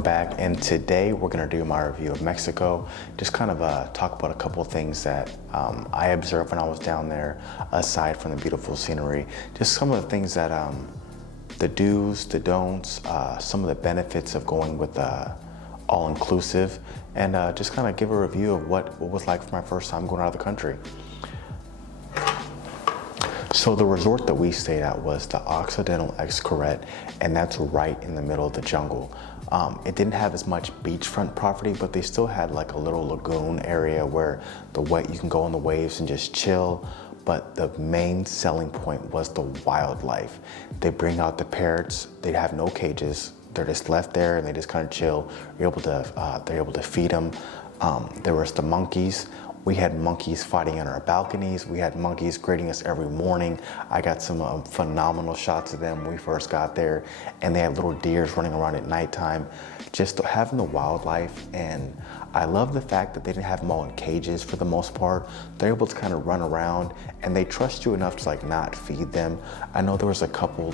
Welcome back, and today we're going to do my review of Mexico. Just kind of talk about a couple of things that I observed when I was down there, aside from the beautiful scenery. Just some of the things that the do's, the don'ts, some of the benefits of going with all-inclusive, and just kind of give a review of what it was like for my first time going out of the country. So the resort that we stayed at was the Occidental Xcaret, and that's right in the middle of the jungle. It didn't have as much beachfront property, but they still had like a little lagoon area where you can go on the waves and just chill. But the main selling point was the wildlife. They bring out the parrots. They have no cages. They're just left there and they just kind of chill. They're able to feed them. There was the monkeys. We had monkeys fighting on our balconies. We had monkeys greeting us every morning. I got some phenomenal shots of them when we first got there. And they had little deers running around at nighttime. Just having the wildlife. And I love the fact that they didn't have them all in cages for the most part. They're able to kind of run around and they trust you enough to like not feed them. I know there was a couple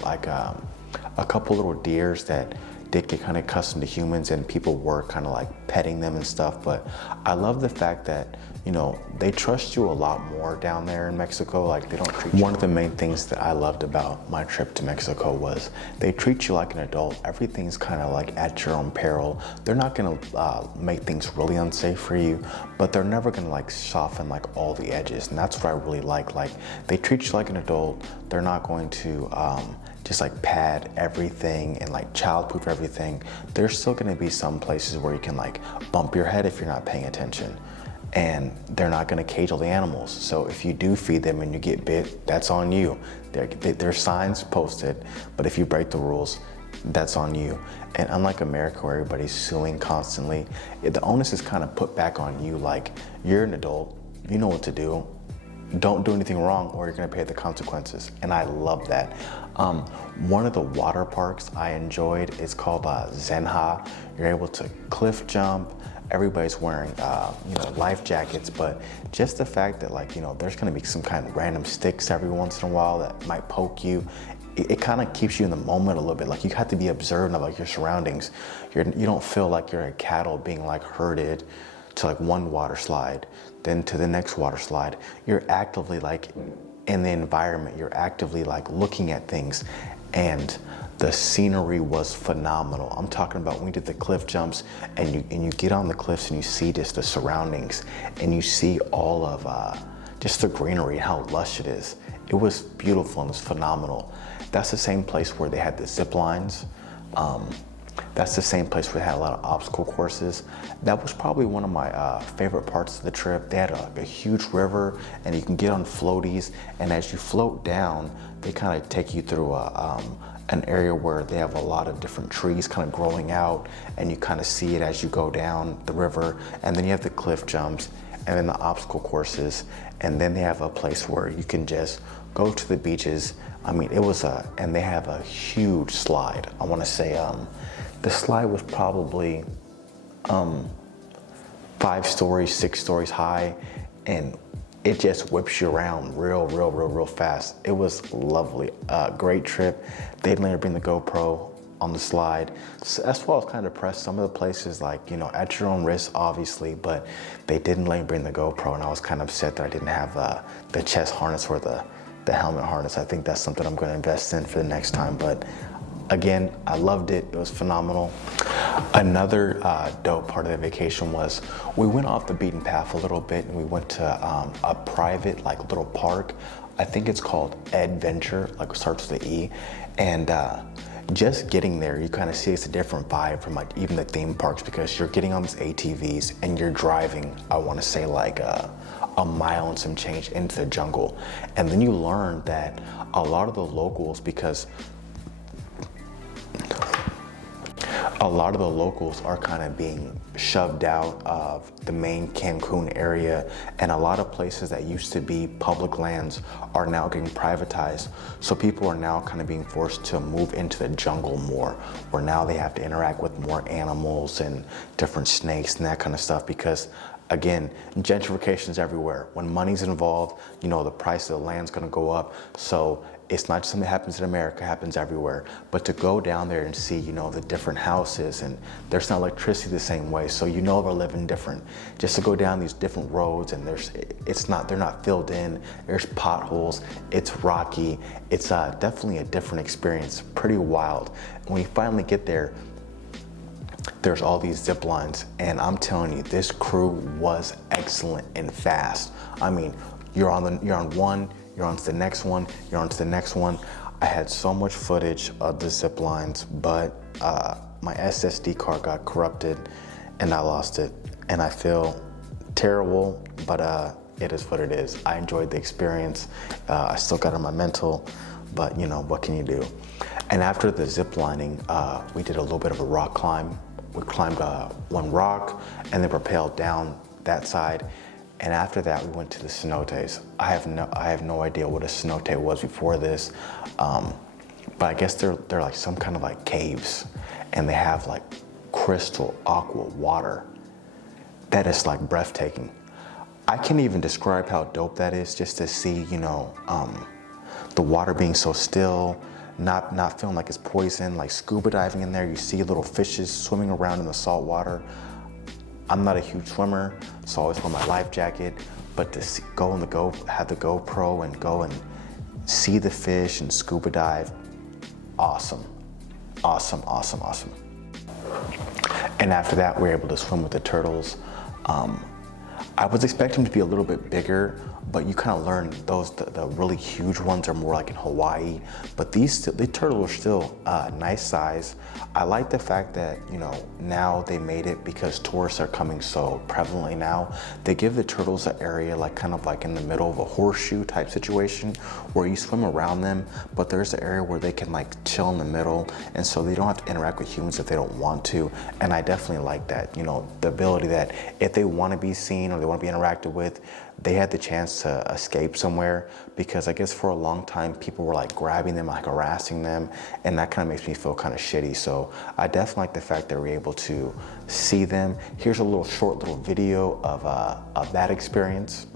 little deers that did get kind of accustomed to humans and people were kind of like petting them and stuff, but I love the fact that, you know, they trust you a lot more down there in Mexico. Like they don't treat you. One of the main things that I loved about my trip to Mexico was they treat you like an adult. Everything's kind of like at your own peril. They're not gonna make things really unsafe for you, but they're never gonna like soften like all the edges. And that's what I really like. Like they treat you like an adult. They're not going to just like pad everything and like childproof everything. There's still gonna be some places where you can like bump your head if you're not paying attention. And they're not gonna cage all the animals. So if you do feed them and you get bit, that's on you. There's signs posted, but if you break the rules, that's on you. And unlike America where everybody's suing constantly, the onus is kind of put back on you. Like you're an adult, you know what to do. Don't do anything wrong or you're gonna pay the consequences. And I love that. One of the water parks I enjoyed is called Zenha. You're able to cliff jump. Everybody's wearing life jackets, but just the fact that like, you know, there's gonna be some kind of random sticks every once in a while that might poke you. It kind of keeps you in the moment a little bit. Like you have to be observant of like your surroundings. You don't feel like you're a cattle being like herded to like one water slide, then to the next water slide. You're actively like in the environment. You're actively like looking at things, and the scenery was phenomenal. I'm talking about when we did the cliff jumps and you get on the cliffs and you see just the surroundings and you see all of just the greenery and how lush it is. It was beautiful and it was phenomenal. That's the same place where they had the zip lines. That's the same place where they had a lot of obstacle courses. That was probably one of my favorite parts of the trip. They had a huge river and you can get on floaties, and as you float down, they kind of take you through an area where they have a lot of different trees kind of growing out, and you kind of see it as you go down the river. And then you have the cliff jumps and then the obstacle courses, and then they have a place where you can just go to the beaches. I mean, and they have a huge slide. I want to say the slide was probably 5 stories, 6 stories high, and it just whips you around real fast. It was lovely, great trip. They didn't let her bring the GoPro on the slide. So that's why I was kind of depressed. Some of the places, like, you know, at your own risk, obviously, but they didn't let me bring the GoPro, and I was kind of upset that I didn't have the chest harness or the helmet harness. I think that's something I'm going to invest in for the next time. But again, I loved it. It was phenomenal. Another dope part of the vacation was we went off the beaten path a little bit and we went to a private like little park. I think it's called Adventure, like it starts with the E. And just getting there, you kind of see it's a different vibe from like even the theme parks, because you're getting on these ATVs and you're driving, I want to say like a mile and some change into the jungle. And then you learn that a lot of the locals, because a lot of the locals are kind of being shoved out of the main Cancun area, and a lot of places that used to be public lands are now getting privatized. So people are now kind of being forced to move into the jungle more, where now they have to interact with more animals and different snakes and that kind of stuff, because Again, gentrification's everywhere. When money's involved, you know, the price of the land's gonna go up. So it's not just something that happens in America, it happens everywhere. But to go down there and see, you know, the different houses, and there's not electricity the same way, so you know they're living different. Just to go down these different roads, and they're not filled in, there's potholes, it's rocky. It's definitely a different experience, pretty wild. When you finally get there, there's all these zip lines, and I'm telling you, this crew was excellent and fast. I mean, you're on one, you're on to the next one, you're on to the next one. I had so much footage of the zip lines, but my SSD card got corrupted and I lost it. And I feel terrible, but it is what it is. I enjoyed the experience. I still got on my mental, but you know, what can you do? And after the zip lining, we did a little bit of a rock climb. We climbed one rock and then rappelled down that side. And after that, we went to the cenotes. I have no idea what a cenote was before this, but I guess they're like some kind of like caves, and they have like crystal aqua water. That is like breathtaking. I can't even describe how dope that is, just to see, you know, the water being so still, not feeling like it's poison, like scuba diving in there. You see little fishes swimming around in the salt water. I'm not a huge swimmer, so I always wear my life jacket, but to have the GoPro and go and see the fish and scuba dive, awesome. Awesome, awesome, awesome. And after that, we were able to swim with the turtles. I was expecting them to be a little bit bigger, but you kind of learn the really huge ones are more like in Hawaii, but the turtles are still nice size. I like the fact that, you know, now they made it, because tourists are coming so prevalently now, they give the turtles an area like kind of like in the middle of a horseshoe type situation where you swim around them, but there's an area where they can like chill in the middle, and so they don't have to interact with humans if they don't want to. And I definitely like that, you know, the ability that if they want to be seen or they want to be interacted with, they had the chance to escape somewhere, because I guess for a long time people were like grabbing them, like harassing them, and that kind of makes me feel kind of shitty. So I definitely like the fact that we're able to see them. Here's a short little video of that experience.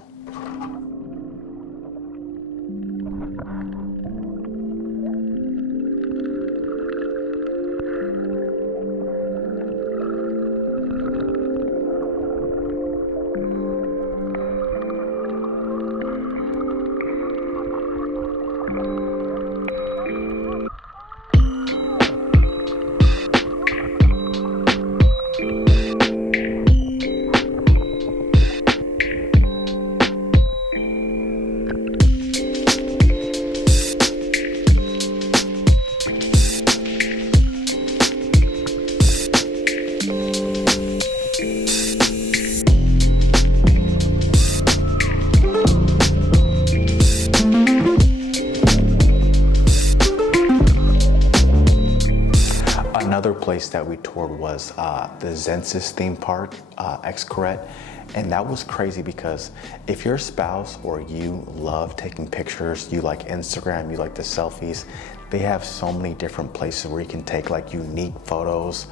Another place that we toured was the Zensis theme park, Xcaret, and that was crazy because if your spouse or you love taking pictures, you like Instagram, you like the selfies, they have so many different places where you can take like unique photos.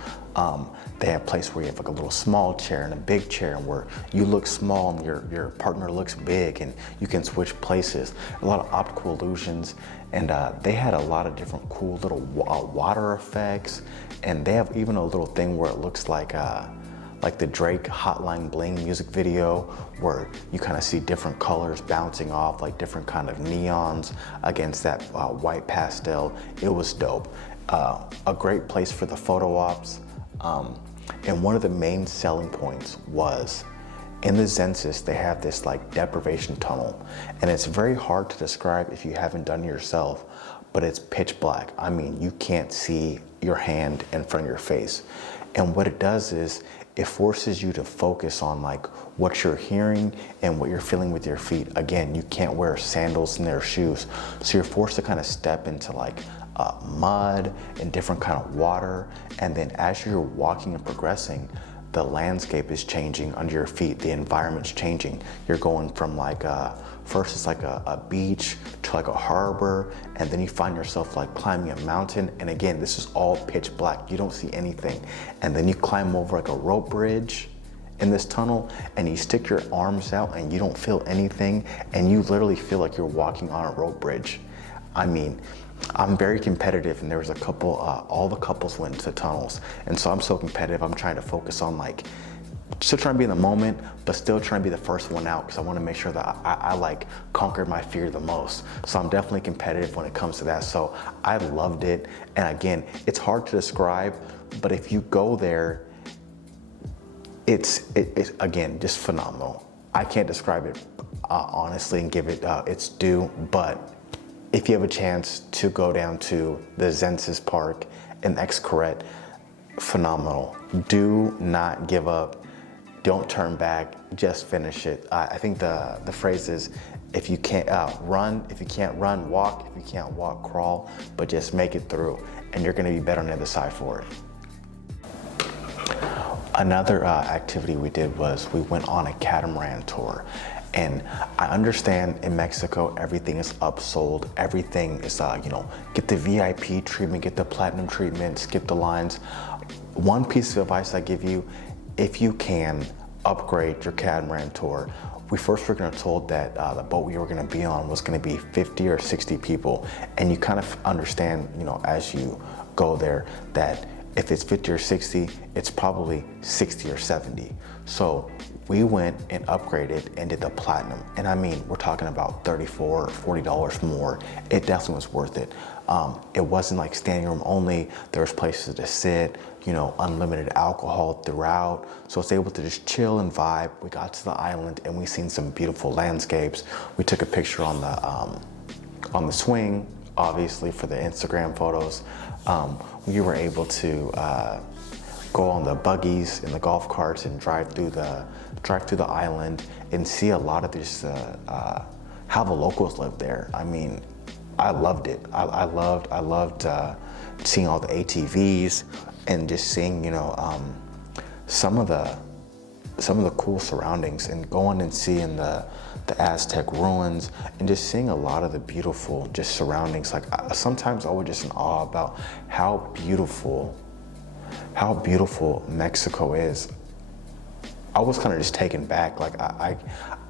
They have places where you have like a little small chair and a big chair, and where you look small and your partner looks big, and you can switch places. A lot of optical illusions, and they had a lot of different cool little water effects, and they have even a little thing where it looks like the Drake Hotline Bling music video, where you kind of see different colors bouncing off, like different kind of neons against that white pastel. It was dope. A great place for the photo ops. And one of the main selling points was, in the Zensis, they have this like deprivation tunnel, and it's very hard to describe if you haven't done it yourself, but it's pitch black. I mean, you can't see your hand in front of your face. And what it does is it forces you to focus on like what you're hearing and what you're feeling with your feet. Again, you can't wear sandals in their shoes, so you're forced to kind of step into like mud and different kind of water. And then as you're walking and progressing, the landscape is changing under your feet. The environment's changing. You're going from like first it's like a beach to like a harbor, and then you find yourself like climbing a mountain. And again, this is all pitch black. You don't see anything. And then you climb over like a rope bridge, in this tunnel and you stick your arms out and you don't feel anything and you literally feel like you're walking on a rope bridge. I mean, I'm very competitive, and there was a couple, all the couples went into tunnels. And so I'm so competitive, I'm trying to focus on like, still trying to be in the moment, but still trying to be the first one out, because I want to make sure that I like conquered my fear the most. So I'm definitely competitive when it comes to that. So I loved it. And again, it's hard to describe, but if you go there, it's again, just phenomenal. I can't describe it honestly and give it its due, but if you have a chance to go down to the Xcaret Park in Xcaret, phenomenal. Do not give up. Don't turn back. Just finish it. I think the phrase is, if you can't run, if you can't run, walk. If you can't walk, crawl. But just make it through, and you're going to be better on the other side for it. Another activity we did was we went on a catamaran tour. And I understand in Mexico, everything is upsold. Everything is, get the VIP treatment, get the platinum treatment, skip the lines. One piece of advice I give you, if you can, upgrade your catamaran tour. We first were told that the boat we were going to be on was going to be 50 or 60 people. And you kind of understand, as you go there, that if it's 50 or 60, it's probably 60 or 70. So we went and upgraded and did the platinum. And I mean, we're talking about $34 or $40 more. It definitely was worth it. It wasn't like standing room only. There was places to sit, unlimited alcohol throughout. So it's able to just chill and vibe. We got to the island and we seen some beautiful landscapes. We took a picture on the swing, obviously for the Instagram photos. We were able to go on the buggies and the golf carts and drive through the island and see a lot of this, how the locals live there. I mean, I loved it. I loved seeing all the ATVs and just seeing, some of the cool surroundings, and going and seeing the Aztec ruins and just seeing a lot of the beautiful just surroundings. Like sometimes I was just in awe about how beautiful Mexico is. I was kind of just taken back. Like I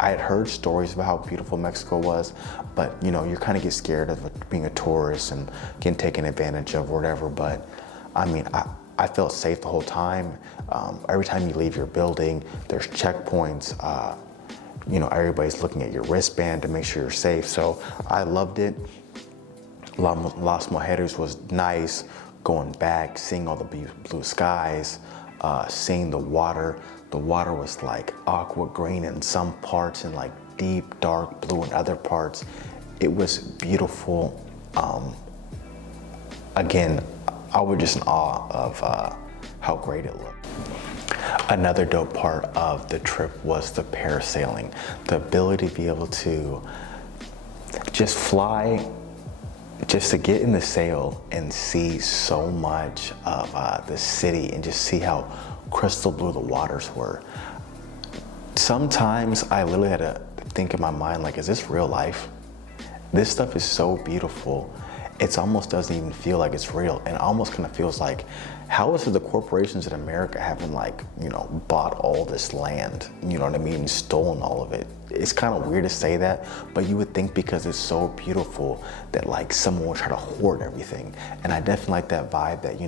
had heard stories about how beautiful Mexico was, but you kind of get scared of being a tourist and getting taken advantage of or whatever. But I mean, I felt safe the whole time. Every time you leave your building, there's checkpoints. Everybody's looking at your wristband to make sure you're safe. So I loved it. Las Mujeres was nice. Going back, seeing all the blue skies, seeing the water. The water was like aqua green in some parts and like deep dark blue in other parts. It was beautiful. Again, I was just in awe of how great it looked. Another dope part of the trip was the parasailing. The ability to be able to just fly, just to get in the sail and see so much of the city and just see how crystal blue the waters were. Sometimes I literally had to think in my mind, like, is this real life? This stuff is so beautiful. It almost doesn't even feel like it's real. And it almost kind of feels like, how is it the corporations in America haven't bought all this land, and stolen all of it? It's kind of weird to say that, but you would think because it's so beautiful that someone would try to hoard everything. And I definitely like that vibe that,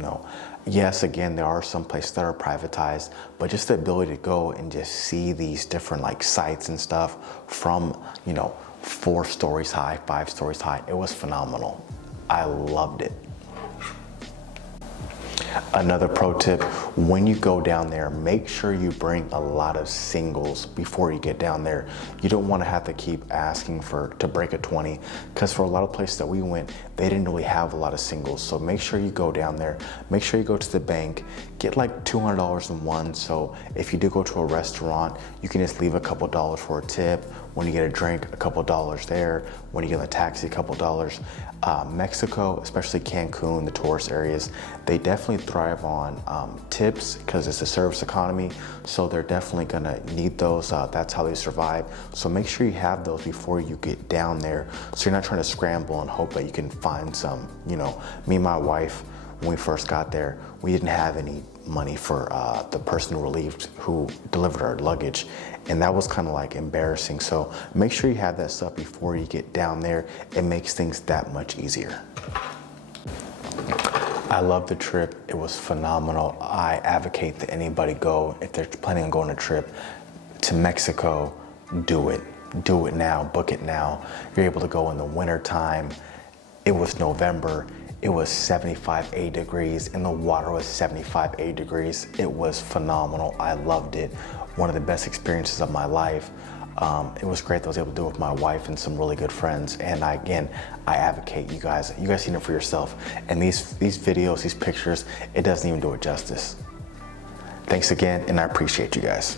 yes, again, there are some places that are privatized, but just the ability to go and just see these different sites and stuff from, 4 stories high, 5 stories high, it was phenomenal. I loved it. Another pro tip, when you go down there, make sure you bring a lot of singles before you get down there. You don't want to have to keep asking to break a 20, because for a lot of places that we went, they didn't really have a lot of singles. So make sure you go down there, make sure you go to the bank, get $200 in one. So if you do go to a restaurant, you can just leave a couple dollars for a tip. When you get a drink, a couple dollars there. When you get in a taxi, a couple dollars. Mexico, especially Cancun, the tourist areas, they definitely thrive on tips because it's a service economy. So they're definitely gonna need those. That's how they survive. So make sure you have those before you get down there. So you're not trying to scramble and hope that you can find some. Me and my wife, when we first got there, we didn't have any money for the person who delivered our luggage, and that was kind of like embarrassing. So make sure you have that stuff before you get down there. It makes things that much easier. I love the trip. It was phenomenal. I advocate that anybody go, if they're planning on going on a trip to Mexico, do it. Do it now, book it now. You're able to go in the winter time. It was November. It was 75, 80 degrees, and the water was 75, 80 degrees. It was phenomenal. I loved it. One of the best experiences of my life. It was great that I was able to do it with my wife and some really good friends. And I advocate you guys seen it for yourself. And these videos, these pictures, it doesn't even do it justice. Thanks again, and I appreciate you guys.